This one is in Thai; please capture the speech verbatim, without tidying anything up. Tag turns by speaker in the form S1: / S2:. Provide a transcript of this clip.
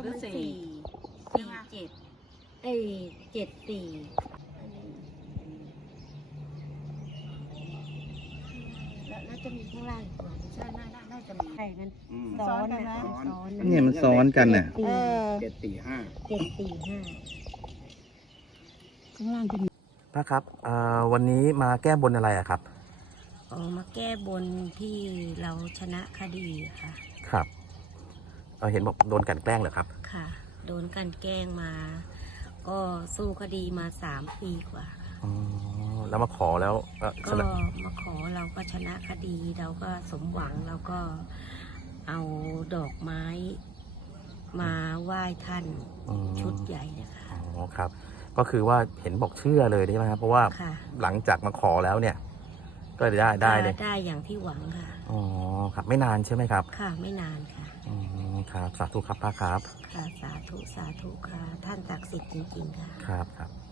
S1: หรือสี่สี่เจ็ดเอ้เจ็ดสี่แล้วน่าจะมีข้างล่างอีกตัวใช่น่าน่าจะมีใช่กันซ้อนกันนะซ้อน
S2: เนี่ยมันซ้อนกันน่ะ
S1: เออ
S3: เจ็ดสี่ห้า
S1: เจ็ดสี่ห้าข้างล่างจะมี
S2: ป้าครับวันนี้มาแก้บนอะไรอะครับ
S1: ออกมาแก้บนที่เราชนะคดีค่ะ
S2: ครับเห็นบอกโดนกลั่นแกล้งเหรอครับ
S1: ค่ะ โดนกันแกล้งมา ก็สู้คดีมาสามปีกว่า
S2: อ๋อ แล้วมาขอแล้วเอ่อช
S1: ก็
S2: นะ
S1: มาขอเราก็ชนะคดีเราก็สมหวังเราก็เอาดอกไม้มาไหว้ท่าน
S2: อืม
S1: ชุดใหญ่นะคะ
S2: อ๋อครับ ก็คือว่าเห็นบอกเชื่อเลยใช่ไหมครับเพราะว่า
S1: ค่ะ
S2: หลังจากมาขอแล้วเนี่ย ก็ได้ได้เลย
S1: ได้อย่างที่หวังค่ะ
S2: อ๋อครับไม่นานใช่ไหมครับ
S1: ค่ะไม่นานค่ะ
S2: อืมครับสาธุครับป้าครับ
S1: ค่ะสาธุสาธุค่ะ ท่านศักดิ์สิทธิ์จริงๆค่ะ
S2: ครับครับ